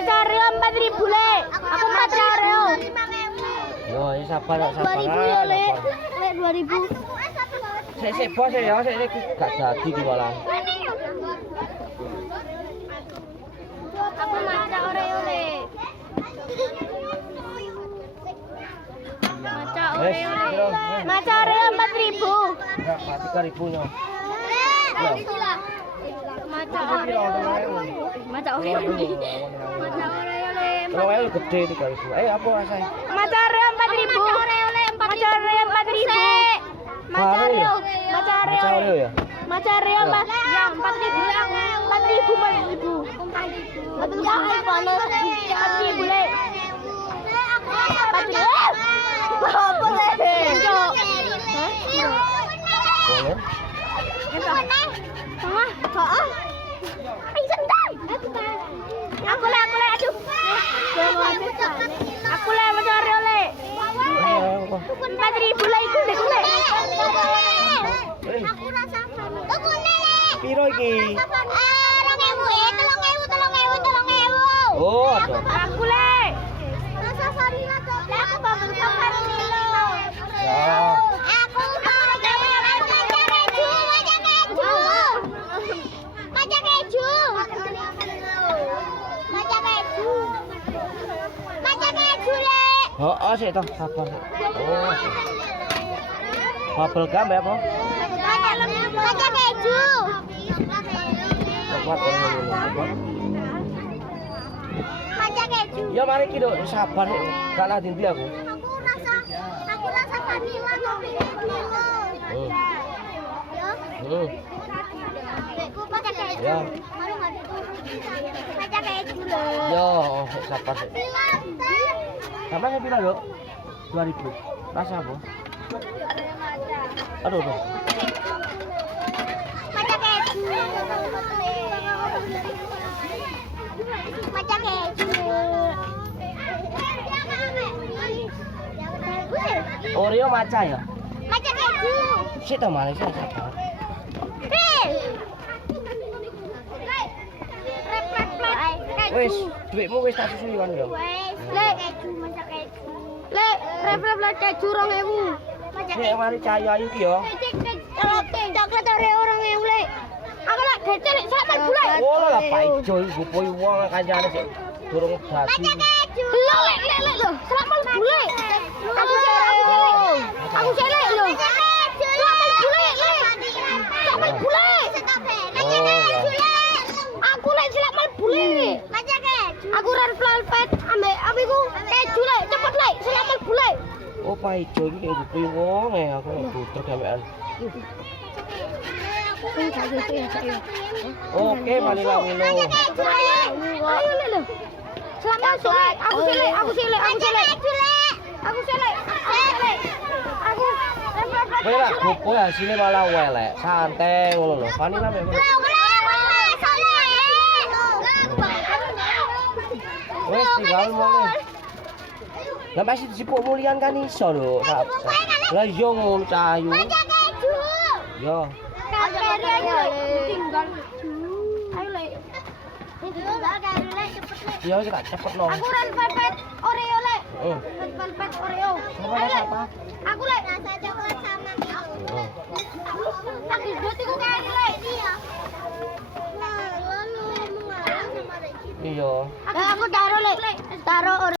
Maca Oreo 4.000 le. Aku maca Oreo. Yo, ini sabar. 2.000 ya le. Le 2.000. Sik bos ya, sik gak dadi ki malah. Aku maca Oreo le. Maca Oreo le. Maca Oreo 4.000. Enggak, 3.000 nya. Maca Oreo. Maca Oreo le. Maca Oreo le. Kalau gede 3.000. Apa rasanya? Maca Oreo 4.000. Maca Oreo le 4.000. Maca Oreo 4.000. Maca Oreo. Maca Oreo ya. Maca Oreo Mas. Ya 4.000 yang 4.000. Betul kan? Panas 4.000 le. 4.000. Apa le? Boleh. Mama, kok? Ayo santai. Aku le, aduh. Aku le Maca Oreo le. 4.000 le iku le. Aku rasa aku le. Piro iki? 2.000 3.000. Oh, aduh. Aku le. Rasa Farina to. Aku babel Farina. Ya. Aku mau maca keju. Maca keju. Maca keju le. Oh, sik toh, sabar. Oh. Bubble gum ya, apa? Maca keju. Kuat ini. Maca keju. Ya mari ki, Dok, sabar sik. Gak lah dindi aku. Aku rasa vanilla tapi vanilla. Ya. Aku maca keju. Ya. Maca keju le. Yo, sik sabar sik. Sampai piro, Dok? 2.000. Rasa apa? Aduh, Dok. Maca keju. Maca keju. Oreo maca ya? Maca keju. Sik toh mari sik sabar. Wis, duitmu wis tak susui kan ya? Le keju maca keju. Le ref keju 2.000. Maca Sik mari cahaya iki ya. coklat Oreo 2.000 le. Aku lak gece lek sak bule. Oh, lah Pak Ijo iki gupoi wong kancane sik durung dadi. Lho lho, selamat bule. Aku selek lho. Selamat bule le. Selamat bule. Aku lek selamat bule. Maca keju. Aku red velvet ambek apiku keju le, cepet le, selamat bule. Oh, Pak Ijo iki gupoi wong aku butuh gawean. Oke, mari lagi lo. Ayo le. Selamat sore. Aku selek. Aku Kowe lah gupoi hasilnya malah welek, santai ngono lho. Vanilla memang. Wes tinggal mau. Lah masih disipuk mulian kan iso lho. Lah yo ngono cahayu. Yo. Yo wis gak cepet no. Aku red velvet Oreo le. Red velvet Oreo. Apa? Aku le rasa coklat sama itu. Sakit dotiku kayak le. Iya. Iya. Aku taruh le. Taruh